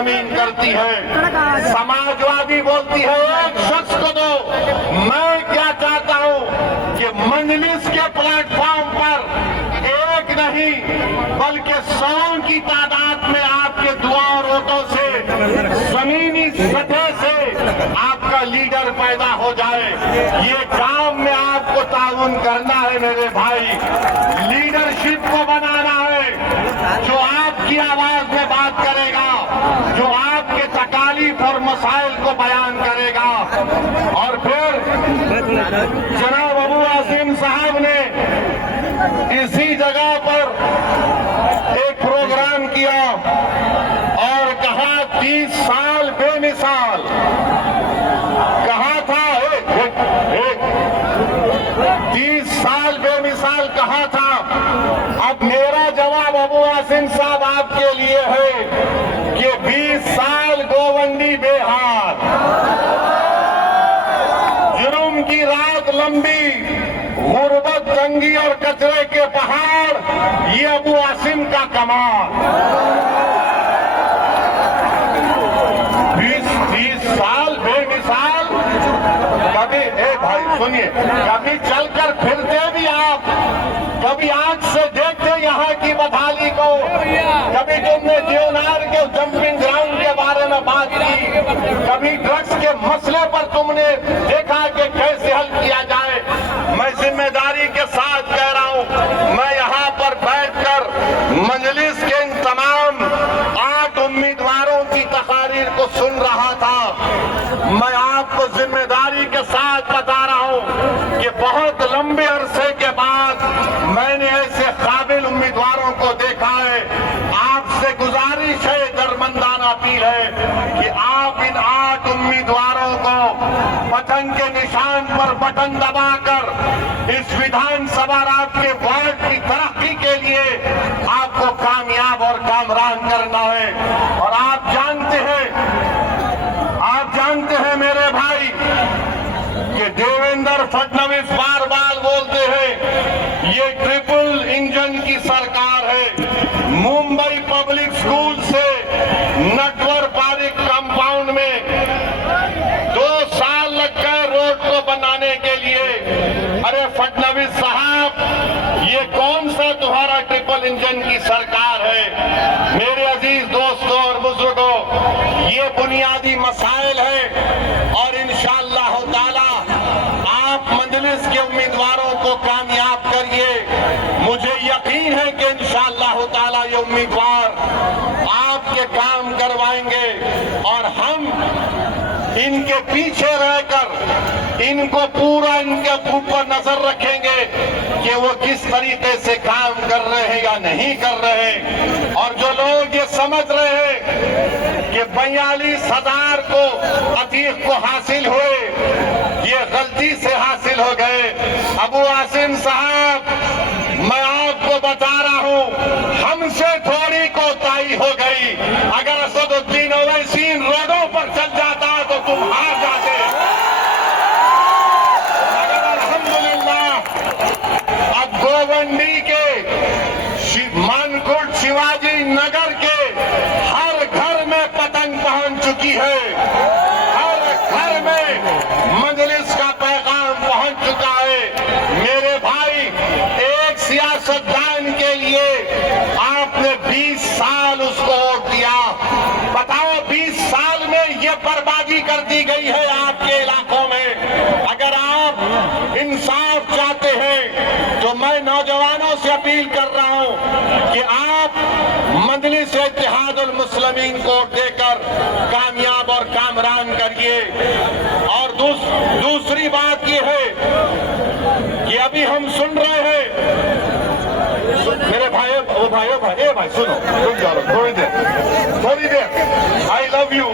मुस्लिमीन करती है। समाजवादी बोलती है एक शख्स को दो। मैं क्या चाहता हूं कि मजलिस के प्लेटफॉर्म पर एक नहीं बल्कि 100 की तादाद में आपके दुआ और वोटों से जमीनी सतह से आपका लीडर पैदा हो जाए। ये काम में आपको ताउन करना है मेरे भाई। लीडरशिप को बनाना है जो आपकी आवाज में बात करेगा, जो आपके तकालीफ और मसाइल को बयान करेगा। और फिर जनाब अबू आसिम साहब ने इसी जगह पर एक प्रोग्राम किया और कहा 30 साल बेमिसाल। कहा था 30 साल बेमिसाल कहा था। अब मेरा जवाब अबू आसिम साहब आपके लिए है कि 20 साल गोवंडी बेहाल। जुर्म की रात लंबी, गुर्बत, तंगी और कचरे के पहाड़, ये अबू आसिम का कमाल। 20 साल बेमिसाल। कभी भाई सुनिए, कभी चलकर फिरते भी आप, कभी आंख से देखते यहाँ की बदहाली को, कभी तुमने देवनार के जंपिंग ग्राउंड के बारे में बात की, कभी ड्रग्स के मसले पर तुमने देखा कि कैसे हल किया जाए। मैं जिम्मेदारी के साथ कह रहा हूं, मैं यहाँ पर बैठकर मजलिस के इन तमाम 8 उम्मीदवारों की तकारीर को सुन रहा था। मैं आपको जिम्मेदारी के साथ बता रहा हूं कि बहुत लंबे अरसे के बाद मैंने ऐसे काबिल उम्मीदवारों को देखा है। आपसे गुजारिश है, दरमंदाना अपील है कि आप इन 8 उम्मीदवारों को बटन के निशान पर बटन दबाकर इस विधानसभा आपके वार्ड की तरक्की के लिए आपको कामयाब और कामरान करना है। और आप जानते हैं मेरे भाई कि देवेंद्र फडणवीस बार बार बोलते हैं ये ट्रिपल इंजन की सरकार है। मुंबई पब्लिक स्कूल से नटवर पार्क कंपाउंड में 2 साल लग गए रोड को बनाने के लिए। अरे फडणवीस साहब, ये कौन सा तुम्हारा ट्रिपल इंजन की सरकार है? मेरे अजीज दोस्तों और बुजुर्गों, ये बुनियादी मसाइल है और इंशाअल्लाह ताला आप मजलिस के उम्मीदवारों को कामयाब करिए। मुझे यकीन है कि इंशाअल्लाह ताला ये उम्मीदवार आपके काम करवाएंगे और हम इनके पीछे रहकर इनको पूरा इनके ऊपर नजर रखेंगे कि वो किस तरीके से काम कर रहे हैं या नहीं कर रहे हैं। और जो लोग ये समझ रहे हैं कि 42,000 को अतीक को हासिल हुए, ये गलती से हासिल हो गए। अबू आसिम साहब, मैं आपको बता रहा हूं, हमसे थोड़ी कोताही हो गई। अगर असदुद्दीन ओवैसी रोडों पर चल जाता तो तुम हार जाते। मगर अल्हम्दुलिल्लाह अब गोवंडी के मानकोट शिवाजी नगर के हर घर में पतंग पहुंच चुकी है। हर घर में मजलिस का पैगाम पहुंच चुका है। मेरे भाई, एक सियासतदान के लिए आपने 20 साल उसको वोट दिया। बताओ 20 साल में ये बर्बादी कर दी गई है आपके इलाकों में। अगर आप इंसाफ चाहते हैं तो मैं नौजवानों से अपील कर रहा हूं कि आप मजलिस इत्तेहादुल मुस्लिमीन को देकर कामयाब और कामरान करिए। और दूसरी बात ये है कि अभी हम सुन रहे हैं, मेरे भाई सुनो, रुक जाओ थोड़ी देर। I love you.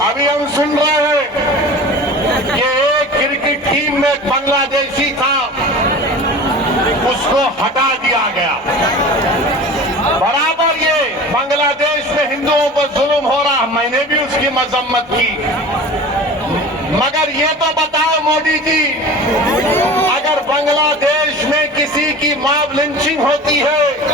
अभी हम सुन रहे हैं कि एक क्रिकेट टीम में एक बांग्लादेशी था, उसको हटा दिया गया। बराबर ये बांग्लादेश में हिंदुओं पर जुल्म हो रहा, मैंने भी उसकी मजम्मत की। मगर ये तो बताओ मोदी जी, अगर बांग्लादेश में किसी की मॉब लिंचिंग होती है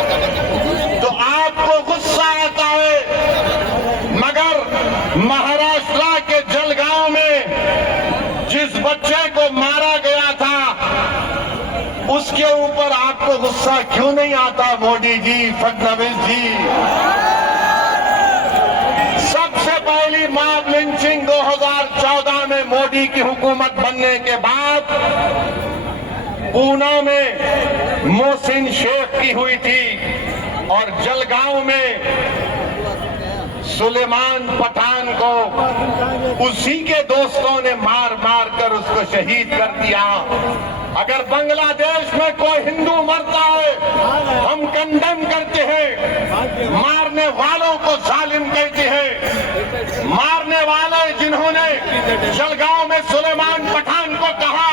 उसके ऊपर आपको गुस्सा क्यों नहीं आता मोदी जी, फडणवीस जी? सबसे पहली मॉब लिंचिंग 2014 में मोदी की हुकूमत बनने के बाद पूना में मोहसिन शेख की हुई थी और जलगांव में सुलेमान पठान को उसी के दोस्तों ने मार मार कर उसको शहीद कर दिया। अगर बांग्लादेश में कोई हिंदू मरता है हम कंडेम करते हैं, मारने वालों को जालिम कहते हैं। मारने वाले जिन्होंने जलगांव में सुलेमान पठान को कहा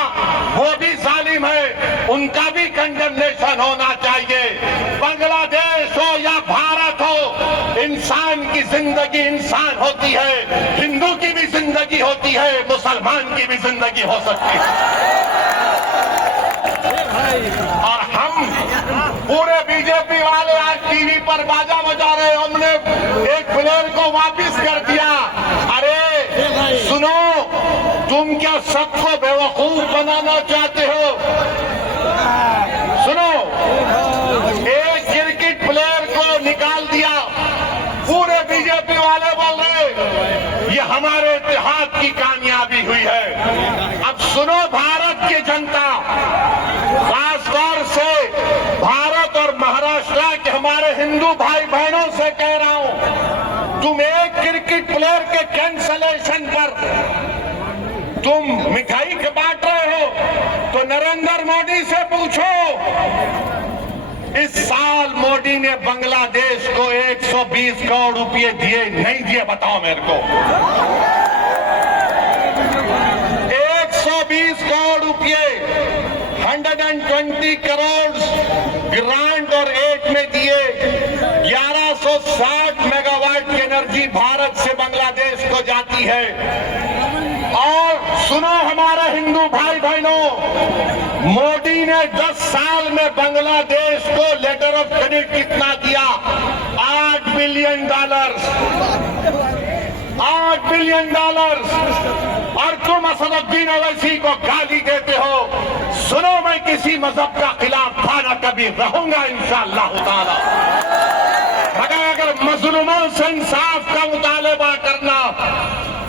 वो भी जालिम है, उनका भी कंडेमनेशन होना चाहिए। बांग्लादेश हो या भारत हो, इंसान की जिंदगी इंसान होती है, हिंदू की भी जिंदगी होती है, मुसलमान की भी जिंदगी हो सकती है। और हम पूरे बीजेपी वाले आज टीवी पर बाजा बजा रहे, हमने एक प्लेयर को वापस कर दिया। अरे सुनो, तुम क्या सबको बेवकूफ बनाना चाहते हो? सुनो, एक क्रिकेट प्लेयर को निकाल दिया, पूरे बीजेपी वाले बोल रहे ये हमारे इतिहाद की कामयाबी हुई है। अब सुनो भारत की जनता, खासतौर से भारत और महाराष्ट्र के हमारे हिंदू भाई बहनों से कह रहा हूं, तुम एक क्रिकेट प्लेयर के कैंसलेशन पर तुम मिठाई बांट रहे हो तो नरेंद्र मोदी से पूछो। इस साल मोदी ने बांग्लादेश को 120 करोड़ रुपए दिए नहीं दिए? बताओ मेरे को। 120 करोड़ रुपए, 120 करोड़ ग्रांट और एड में दिए। 1160 मेगावाट की एनर्जी भारत से बांग्लादेश को जाती है। और सुनो हमारे हिंदू भाई बहनों, मोदी ने 10 साल में बांग्लादेश को लेटर ऑफ क्रेडिट कितना दिया? $8 बिलियन। $8 बिलियन। और तुम असदुद्दीन ओवैसी को गाली देते हो। सुनो, मैं किसी मजहब का खिलाफ था ना कभी रहूंगा इंशाअल्लाह ताला, मगर अगर मजलूमों से इंसाफ का मुतालबा करना,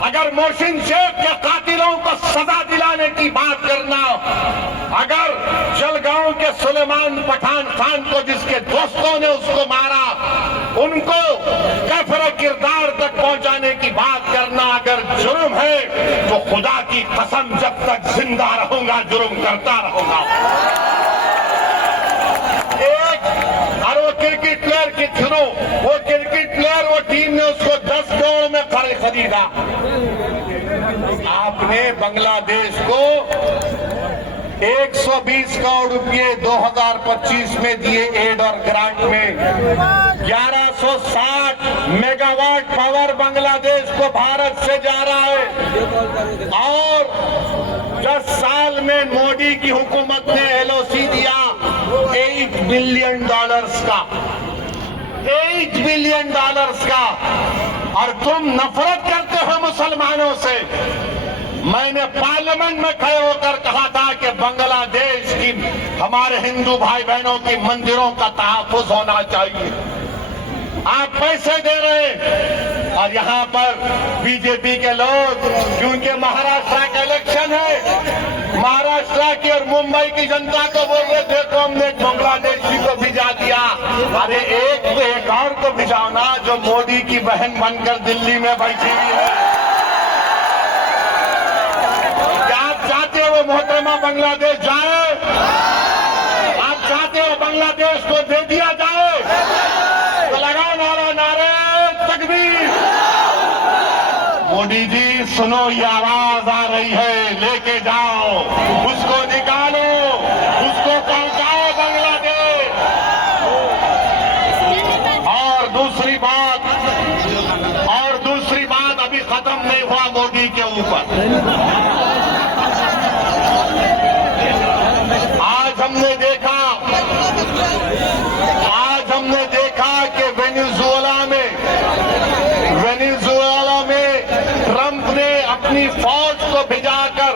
अगर मोहसिन शेख के कातिलों को सजा दिलाने की बात करना, अगर जलगांव के सुलेमान पठान खान को जिसके दोस्तों ने उसको मारा उनको कफर किरदार तक पहुंचाने की बात करना अगर जुर्म है तो खुदा की कसम जब तक जिंदा रहूंगा जुर्म करता रहूंगा। और वो क्रिकेट प्लेयर की सुनो, वो क्रिकेट प्लेयर, वो टीम ने उसको 10 करोड़ में खरीदा। आपने बांग्लादेश को 120 करोड़ रुपए 2025 में दिए एड और ग्रांट में। 1160 मेगावाट पावर बांग्लादेश को भारत से जा रहा है। और 10 साल में मोदी की हुकूमत ने एलओसी दिया $8 बिलियन का, $8 बिलियन का। और तुम नफरत करते हो मुसलमानों से। मैंने पार्लियामेंट में खड़े होकर कहा था कि बांग्लादेश की हमारे हिंदू भाई बहनों की मंदिरों का तहफ्फुज होना चाहिए। आप पैसे दे रहे हैं और यहाँ पर बीजेपी के लोग, क्योंकि महाराष्ट्र का इलेक्शन है, महाराष्ट्र की और मुंबई की जनता को बोल रहे थे तो हमने बांग्लादेशी को भिजा दिया। अरे एक और को भिजाओ ना जो मोदी की बहन बनकर दिल्ली में बैठी हुई है। क्या आप चाहते हो वो मोहतरमा बांग्लादेश जाए? आप चाहते हो बांग्लादेश को दे दिया जाए? तो लगाओ नारा, नारे तकबीर। मोदी जी सुनो, ये आवाज आ रही है, लेके जाओ, उसको निकालो, उसको पहुंचाओ बांग्लादेश। और दूसरी बात अभी खत्म नहीं हुआ मोदी के ऊपर। आज हमने देखा कि वेनेजुएला में ट्रंप ने अपनी फौज को भिजाकर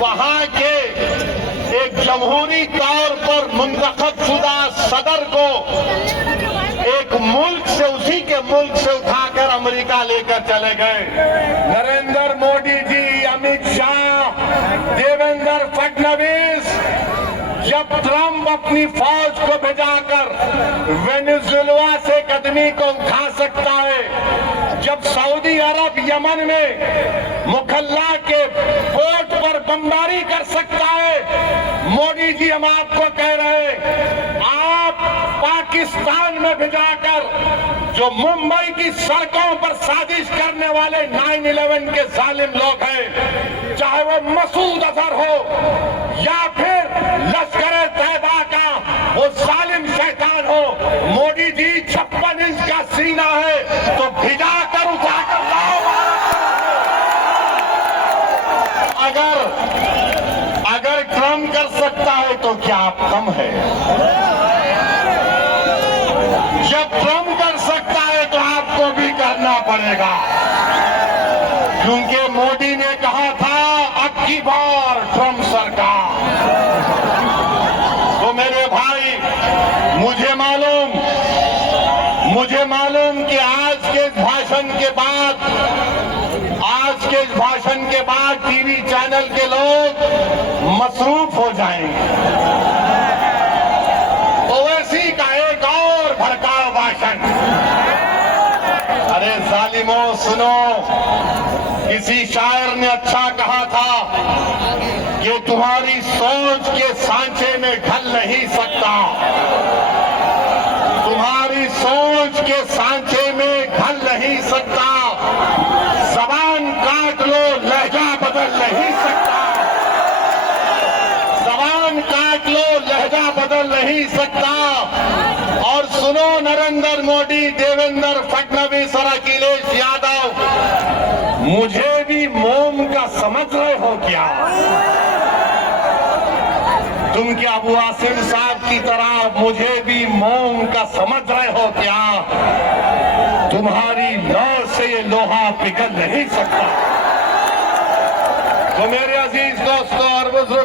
वहां के एक जमहूरी तौर पर मुंतखब शुदा सदर को एक मुल्क से, उसी के मुल्क से उठाकर अमेरिका लेकर चले गए। नरेंद्र मोदी जी, अमित शाह, देवेंद्र फडणवीस, जब ट्रंप अपनी फौज को भिजाकर वेनेजुएला से कदमी को उठा सकता है, जब सऊदी अरब यमन में मुखल्ला के पोर्ट पर बमबारी कर सकता है, मोदी जी हम आपको कह रहे हैं, आप पाकिस्तान में भिजाकर जो मुंबई की सड़कों पर साजिश करने वाले 9/11 के जालिम लोग हैं, चाहे वो मसूद अजहर हो या फिर लश्कर तैयबा का वो जालिम शैतान हो, मोदी जी 56 इंच का सीना है तो भिजा कर उठाकर लाओ। अगर ट्रंप कर सकता है तो क्या आप कम है? जब ट्रंप कर सकता है तो आपको भी करना पड़ेगा, क्योंकि मोदी ने कहा था अब की बार ट्रंप सरकार। तो मेरे भाई, मुझे मालूम कि आज के इस भाषण के बाद टीवी चैनल के लोग मसरूफ हो जाएंगे। ओवैसी का एक और भड़काऊ भाषण। अरे जालिमों सुनो, किसी शायर ने अच्छा कहा था कि तुम्हारी सोच के सांचे में ढल नहीं सकता, तुम्हारी सोच के सांचे में ढल नहीं सकता, जबान काट लो लहजा बदल नहीं सकता, जबान काट लो लहजा बदल नहीं सकता। और सुनो नरेंद्र मोदी, देवेंद्र फडणवीस और अखिलेश यादव, मुझे भी मोम का समझ रहे हो क्या? तुम क्या अबू आसिम साहब की तरह मुझे भी मोम का समझ रहे हो क्या? तुम्हारी लौ से ये लोहा पिघल नहीं सकता। तो मेरे अजीज दोस्तों और बुजुर्गों,